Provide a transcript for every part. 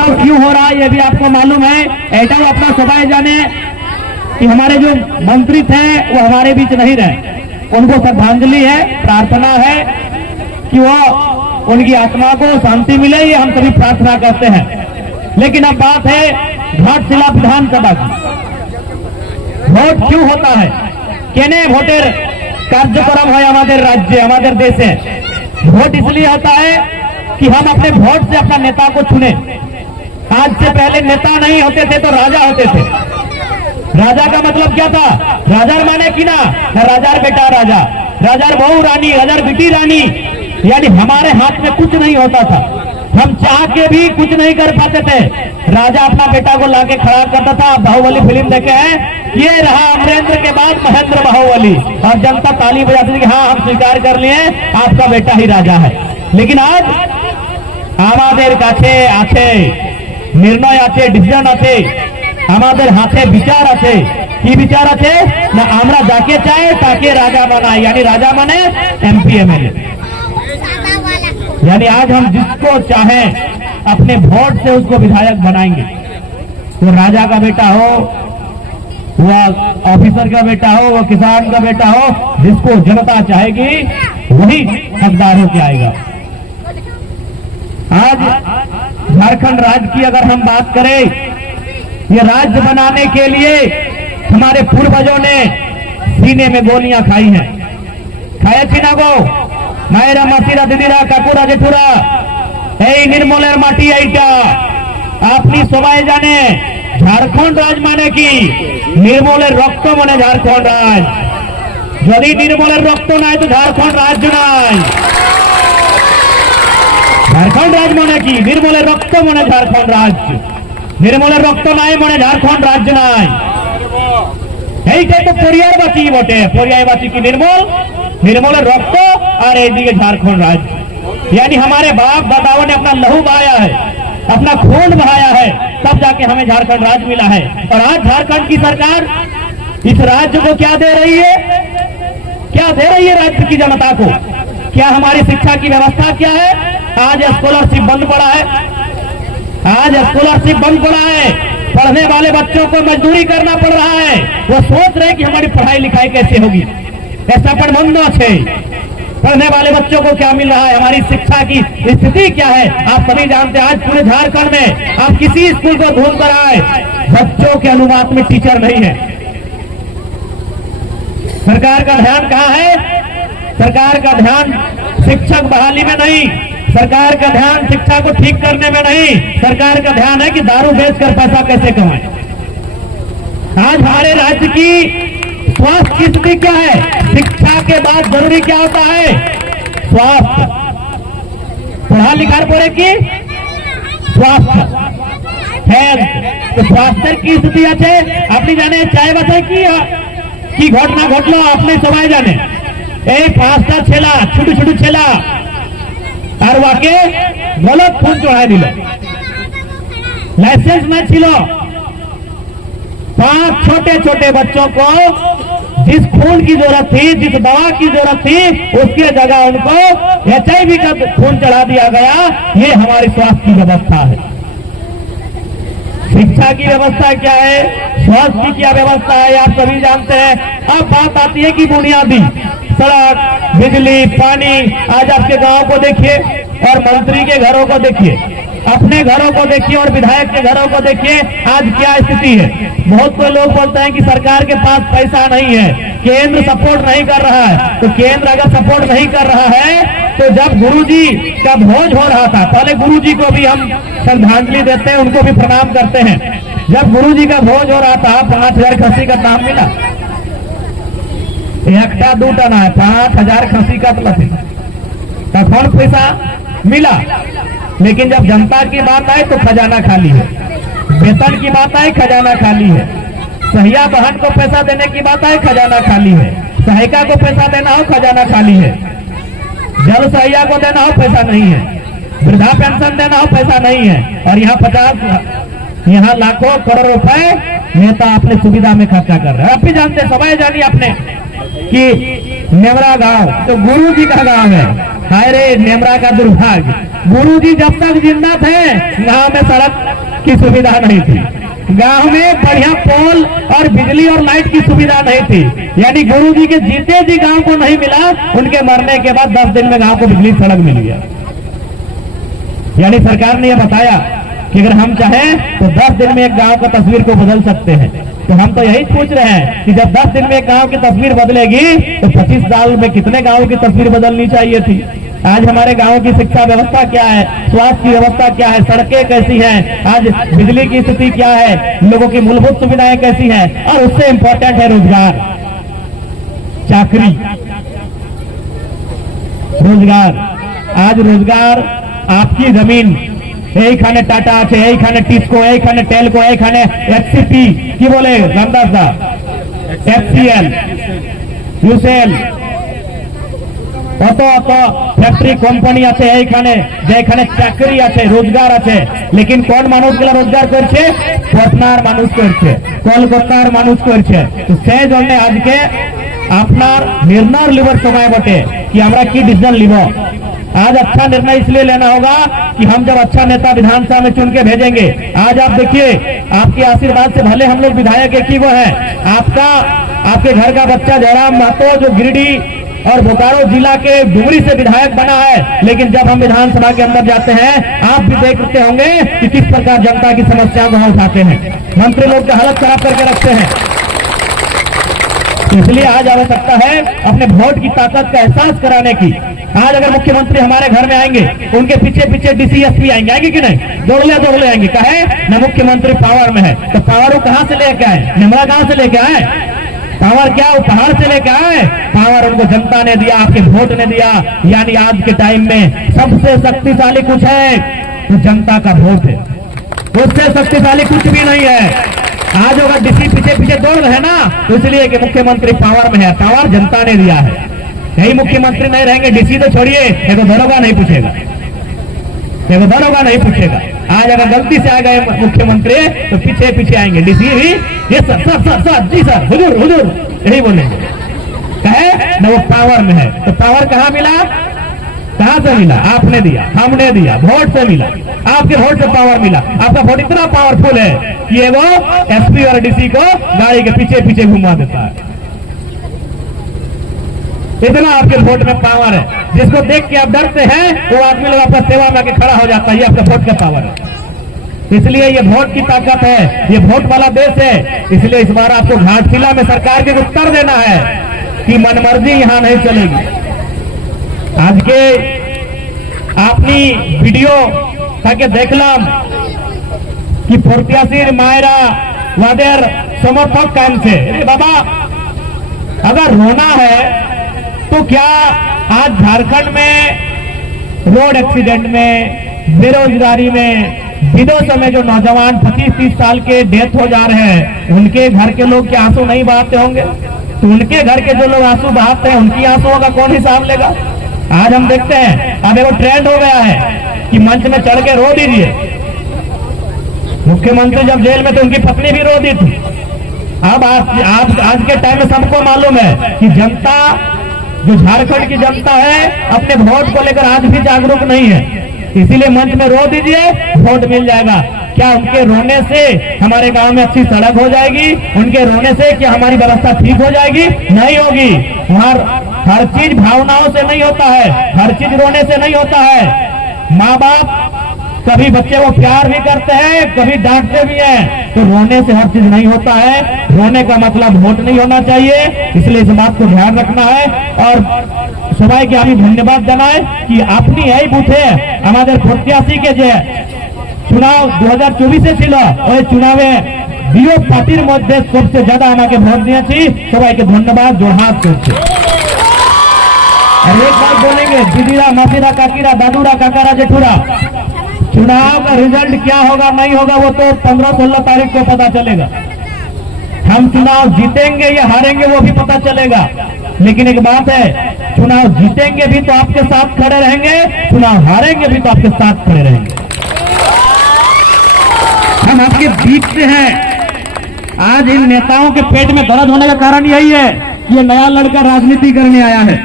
चुनाव क्यों हो रहा है ये भी आपको मालूम है। ऐसा अपना सबाई जाने कि हमारे जो मंत्री थे वो हमारे बीच नहीं रहे, उनको श्रद्धांजलि है, प्रार्थना है कि वो उनकी आत्मा को शांति मिले, ये हम सभी प्रार्थना करते हैं। लेकिन अब बात है घाटशिला विधानसभा की। वोट क्यों होता है, केने भोटेर कार्यक्रम है हमारे राज्य हमारे देश है। वोट इसलिए होता है कि हम अपने वोट से अपना नेता को चुने। आज से पहले नेता नहीं होते थे तो राजा होते थे। राजा का मतलब क्या था, राजार माने की ना राजार बेटा राजा, राजार बहू रानी, राजार बेटी रानी, यानी हमारे हाथ में कुछ नहीं होता था, हम चाह के भी कुछ नहीं कर पाते थे। राजा अपना बेटा को लाके खड़ा करता था। बाहुबली फिल्म देखे हैं, ये रहा अमरेंद्र के बाद महेंद्र बाहुबली, और जनता ताली बजाती थी कि हाँ हम स्वीकार कर लिए आपका बेटा ही राजा है। लेकिन आज आमादेर काछे आछे निर्णय आछे, डिसीजन आछे, আমাদের হাতে বিচার আছে। কি বিচার আছে না, আমরা যাকে চাই তাকে राजा बनाए, यानी राजा माने एमपी एमएलए। यानी आज हम जिसको चाहें अपने वोट से उसको विधायक बनाएंगे। वो राजा का बेटा हो, वह ऑफिसर का बेटा हो, वह किसान का बेटा हो, जिसको जनता चाहेगी वही हकदार होकर आएगा। आज झारखंड राज्य की अगर हम बात करें, ये राज्य बनाने के लिए हमारे पूर्वजों ने सीने में गोलियां खाई हैं। खाया सीना को मायरा मासीरा दीदीरा काकुरा जेठुरा এই নির্মলের মাটি এইটা আপনি সবাই জানে। ঝাড়খণ্ড রাজ মানে কি, নির্মলের রক্ত মানে ঝাড়খণ্ড রাজ। যদি নির্মলের রক্ত নাই তো ঝাড়খণ্ড রাজ্য নাই। ঝাড়খণ্ড রাজ মানে কি, নির্মলের রক্ত মানে ঝাড়খণ্ড রাজ্য, নির্মলের রক্ত নাই মানে ঝাড়খণ্ড রাজ্য নাই। এইটাই তো পরিয়ারবাসী বটে, পরিয়ারবাসী কি निर्मल, निर्मलेर रक्त और এইদিকে झारखंड राज्य। यानी हमारे बाप दादाओं ने अपना लहू बहाया है, अपना खून बहाया है, तब जाके हमें झारखंड राज्य मिला है। और आज झारखंड की सरकार इस राज्य को क्या दे रही है, क्या दे रही है राज्य की जनता को। क्या हमारी शिक्षा की व्यवस्था क्या है, आज स्कॉलरशिप बंद पड़ा है, आज स्कॉलरशिप बंद पड़ा है, पढ़ने वाले बच्चों को मजदूरी करना पड़ रहा है। वो सोच रहे कि हमारी पढ़ाई लिखाई कैसे होगी, ऐसा प्रबंध है। पढ़ने वाले बच्चों को क्या मिल रहा है, हमारी शिक्षा की स्थिति क्या है, आप सभी जानते हैं। आज पूरे झारखंड में आप किसी स्कूल को ढूंढ कर आए, बच्चों के अनुपात में टीचर नहीं है। सरकार का ध्यान कहाँ है, सरकार का ध्यान शिक्षक बहाली में नहीं, सरकार का ध्यान शिक्षा को ठीक करने में नहीं, सरकार का ध्यान है कि दारू बेचकर पैसा कैसे कमाएं। आज हमारे राज्य की स्वास्थ्य की स्थिति क्या है, शिक्षा के बाद जरूरी क्या होता है, स्वास्थ्य। पढ़ा लिखा पड़े की स्वास्थ्य हेल्थ, तो स्वास्थ्य की स्थिति আছে আপনি জানেন চাই বাসায় কি ঘটনা ঘটলো আপনি সবাই জানেন। এই 5টা ছেলা ছোট ছোট ছেলা আর ওকে गलत खून चढ़ा दिल, लाइसेंस में छिलो। 5 छोटे छोटे बच्चों को जिस खून की जरूरत थी, जिस दवा की जरूरत थी, उसके जगह उनको HIV का खून चढ़ा दिया गया। ये हमारी स्वास्थ्य की व्यवस्था है। शिक्षा की व्यवस्था क्या है, स्वास्थ्य की क्या व्यवस्था है, आप सभी जानते हैं। अब बात आती है कि बुनियादी सड़क, बिजली, पानी। आज आपके गांव को देखिए और मंत्री के घरों को देखिए, अपने घरों को देखिए और विधायक के घरों को देखिए, आज क्या स्थिति है। बहुत से लोग बोलते हैं कि सरकार के पास पैसा नहीं है, केंद्र सपोर्ट नहीं कर रहा है। तो केंद्र अगर सपोर्ट नहीं कर रहा है तो जब गुरुजी का भोज हो रहा था, पहले गुरुजी को भी हम श्रद्धांजलि देते हैं, उनको भी प्रणाम करते हैं। जब गुरुजी का भोज हो रहा था, 5000 खसी का दाम मिला, एकटा दूटा ना 5000 खसी का तखन पैसा मिला। लेकिन जब जनता की बात आए तो खजाना खाली है, वेतन की बात आए खजाना खाली है, सहिया बहन को पैसा देने की बात आए खजाना खाली है, सहायिका को पैसा देना हो खजाना खाली है, जल सहिया को देना हो पैसा नहीं है, वृद्धा पेंशन देना हो पैसा नहीं है। और यहाँ 50 यहाँ लाखों करोड़ रुपए नेता अपने सुविधा में खर्चा कर रहे हैं। आप भी जानते, सबाई जानिए आपने कि नेवरा गांव तो गुरु जी का गांव है, हाय रे नेमरा का दुर्भाग्य, गुरुजी जब तक जिंदा थे गांव में सड़क की सुविधा नहीं थी, गांव में बढ़िया पोल और बिजली और लाइट की सुविधा नहीं थी। यानी गुरुजी के जीते जी गांव को नहीं मिला, उनके मरने के बाद 10 दिन में गांव को बिजली सड़क मिल गया। यानी सरकार ने यह बताया कि अगर हम चाहें तो 10 दिन में एक गांव का तस्वीर को बदल सकते हैं। तो हम तो यही पूछ रहे हैं कि जब 10 दिन में एक गांव की तस्वीर बदलेगी तो 25 साल में कितने गांवों की तस्वीर बदलनी चाहिए थी। आज हमारे गांव की शिक्षा व्यवस्था क्या है, स्वास्थ्य की व्यवस्था क्या है, सड़कें कैसी हैं, आज बिजली की स्थिति क्या है, लोगों की मूलभूत सुविधाएं कैसी हैं, और उससे इंपॉर्टेंट है रोजगार, चाकरी, रोजगार। आज रोजगार आपकी जमीन এইখানে টাটা আছে, এইখানে টিসকো, এইখানে টেলকো, এইখানে এফসিপি কি বলে রামদাসদা, এফসিএল, ইউসেল, অত অত ফ্যাক্টরি কোম্পানি আছে এইখানে, যেখানে চাকরি আছে, রোজগার আছে। লেকিন কোন মানুষগুলো রোজগার করছে? পটনার মানুষ করছে, কলকাতার মানুষ করছে। তো সেই জন্য আজকে আপনার নির্ণয় লিবার সময় বটে कि আমরা কি ডিসিশন লিব। आज अच्छा निर्णय इसलिए लेना होगा कि हम जब अच्छा नेता विधानसभा में चुन के भेजेंगे, आज आप देखिए आपके आशीर्वाद से भले हम लोग विधायक एक ही वो है, आपके घर का बच्चा जयराम महतो जो गिरिडीह और बोकारो जिला के डुमरी से विधायक बना है, लेकिन जब हम विधानसभा के अंदर जाते हैं आप भी देखते होंगे कि किस प्रकार जनता की समस्याओं को उठाते हैं, मंत्री लोग की हालत खराब करके रखते हैं। इसलिए आज आवश्यकता है अपने वोट की ताकत का एहसास कराने की। आज अगर मुख्यमंत्री हमारे घर में आएंगे, उनके पीछे पीछे डीसीएसपी आएंगे कि नहीं? दौड़ ले आएंगे। कहे न मुख्यमंत्री पावर में है, तो पावर वो कहां से लेके आए? निमरा गांव से लेके आए? पावर क्या वो पहाड़ से लेके आए? पावर उनको जनता ने दिया, आपके वोट ने दिया। यानी आज के टाइम में सबसे शक्तिशाली कुछ है तो जनता का वोट है, उससे शक्तिशाली कुछ भी नहीं है। आज अगर डीसी पीछे पीछे दौड़ रहे ना, तो इसलिए कि मुख्यमंत्री पावर में है, पावर जनता ने दिया है। यही मुख्यमंत्री नहीं रहेंगे, डीसी तो छोड़िए, देखो दरोगा नहीं पूछेगा, देखो दरोगा नहीं पूछेगा। आज अगर गलती से आ गए मुख्यमंत्री तो पीछे पीछे आएंगे, डीसी भी ये सर सर सर सर जी सर हुजूर हुजूर यही बोलेंगे। कहे न वो पावर में है, तो पावर कहाँ मिला? कहां से मिला? आपने दिया, हमने दिया, वोट से मिला। आपके वोट से पावर मिला। आपका वोट इतना पावरफुल है कि वो एसपी और डीसी को गाड़ी के पीछे पीछे घुमा देता है। इतना आपके वोट में पावर है, जिसको देख के आप डरते हैं वो आदमी लोग आपका सेवा में आके खड़ा हो जाता है। ये आपका वोट का पावर है। इसलिए ये वोट की ताकत है, ये वोट वाला देश है। इसलिए इस बार आपको घाटशिला में सरकार के उत्तर देना है कि मनमर्जी यहां नहीं चलेगी। आज के अपनी वीडियो ताकि देखलाम कि प्रत्याशी मायरा वादेर समर्थक काम से बाबा अगर रोना है तो क्या आज झारखंड में रोड एक्सीडेंट में, बेरोजगारी में, विदेशों में जो नौजवान 25-30 साल के डेथ हो जा रहे हैं, उनके घर के लोग क्या आंसू नहीं बहाते होंगे? तो उनके घर के जो लोग आंसू बहाते हैं उनकी आंसुओं का कौन हिसाब लेगा? आज हम देखते हैं अब एगो ट्रेंड हो गया है कि मंच में चढ़ के रो दीजिए। मुख्यमंत्री जब जेल में थे उनकी पत्नी भी रो दी थी। अब आज के टाइम में सबको मालूम है कि जनता, जो झारखंड की जनता है, अपने वोट को लेकर आज भी जागरूक नहीं है। इसीलिए मंच में रो दीजिए, वोट मिल जाएगा। क्या उनके रोने से हमारे गांव में अच्छी सड़क हो जाएगी? उनके रोने से क्या हमारी व्यवस्था ठीक हो जाएगी? नहीं होगी। हर चीज भावनाओं से नहीं होता है, हर चीज रोने से नहीं होता है। माँ बाप कभी बच्चे को प्यार भी करते हैं, कभी डांटते भी हैं। तो रोने से हर चीज नहीं होता है। रोने का मतलब वोट नहीं होना चाहिए। इसलिए इस बात को ध्यान रखना है। और सबाई के আমি ধন্যবাদ জানাই कि আপনি এই বুথে আমাদের প্রত্যাশীকে যে চুনাव 2024 ছিল ওই চুনাवे বিরোধ পার্টির মধ্যে সবচেয়ে ज्यादा আমাকে ভোট দিয়েছি। সবাইকে ধন্যবাদ, জোহার করছি। और एक बात बोलेंगे, दीदीरा, मासीरा, काकीरा, दादूरा, काकारा, जेठूरा, चुनाव का रिजल्ट क्या होगा नहीं होगा वो तो 15-16 तारीख को पता चलेगा। हम चुनाव जीतेंगे या हारेंगे वो भी पता चलेगा। लेकिन एक बात है, चुनाव जीतेंगे भी तो आपके साथ खड़े रहेंगे, चुनाव हारेंगे भी तो आपके साथ खड़े रहेंगे। हम आपके बीच से हैं। आज इन नेताओं के पेट में दर्द होने का कारण यही है कि ये नया लड़का राजनीति करने आया है।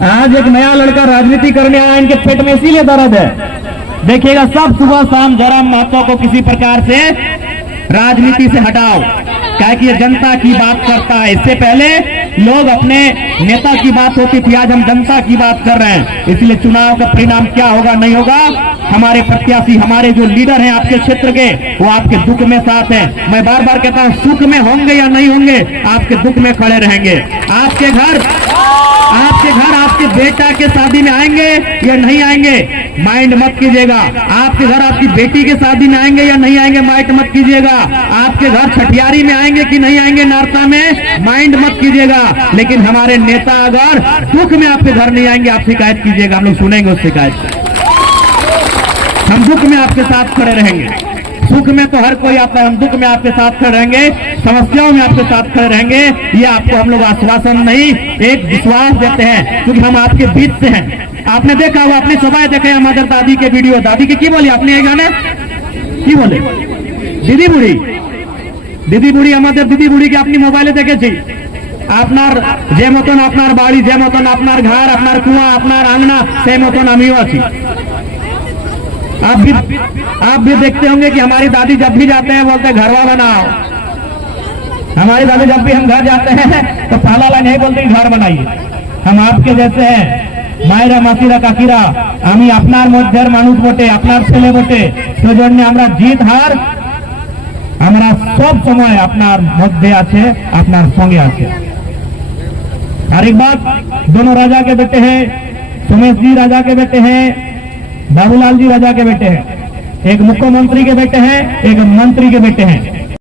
आज एक नया लड़का राजनीति करने आया, इनके पेट में इसीलिए दर्द है। देखिएगा, सब सुबह शाम जयराम महतो को किसी प्रकार से राजनीति से हटाओ, क्या कि ये जनता की बात करता है। इससे पहले लोग अपने नेता की बात होती थी, आज हम जनता की बात कर रहे हैं। इसलिए चुनाव का परिणाम क्या होगा नहीं होगा, हमारे प्रत्याशी, हमारे जो लीडर हैं आपके क्षेत्र के, वो आपके दुख में साथ हैं। मैं बार बार कहता हूं, सुख में होंगे या नहीं होंगे, आपके दुख में खड़े रहेंगे। आपके घर आपके बेटा के शादी में आएंगे या नहीं आएंगे, माइंड मत कीजिएगा। आपके घर आपकी बेटी के शादी में आएंगे या नहीं आएंगे, माइंड मत कीजिएगा। आपके घर छठियारी में आएंगे कि नहीं आएंगे, नारसा में, माइंड मत कीजिएगा। लेकिन हमारे नेता अगर दुख में आपके घर नहीं आएंगे, आप शिकायत कीजिएगा, हम लोग सुनेंगे उस शिकायत। हम दुख में आपके साथ खड़े रहेंगे। सुख में तो हर कोई आता है, हम दुख में आपके साथ खड़े रहेंगे, समस्याओं में आपके साथ खड़े रहेंगे। ये आपको हम लोग आश्वासन नहीं, एक विश्वास देते हैं, क्योंकि हम आपके बीच से हैं। आपने देखा हुआ, अपनी सभाएं देखे हमारे दादी के वीडियो, दादी के की बोली आपने, ये गाने की बोले, दीदी बुढ़ी हमारे दीदी बुढ़ी की अपनी मोबाइले देखे, আপনার যে মতন আপনার বাড়ি, যে মতন আপনার ঘর, আপনার কুয়া, আপনার आंगना, से মতন আমিও আছি। आप भी देखते होंगे कि हमारी दादी जब भी जाते हैं बोलते घरवा बनाओ। हमारी दादी जब भी हम घर जाते हैं तो फाला नहीं बोलते घर बनाइए। हम आपके जैसे हैं, मायरा मासिरा काकिरा, हमी अपनार मध्यर मानुष बोटे, अपनार ছেলে बोटे, तो जन्य हमरा जीत हार हमरा सब समय अपनार मध्य आछे, अपनार संगे आछे। और एक बात, दोनों राजा के बेटे हैं, सुमेश जी राजा के बेटे हैं, बाबूलाल जी राजा के बेटे हैं, एक मुख्यमंत्री के बेटे हैं, एक मंत्री के बेटे हैं।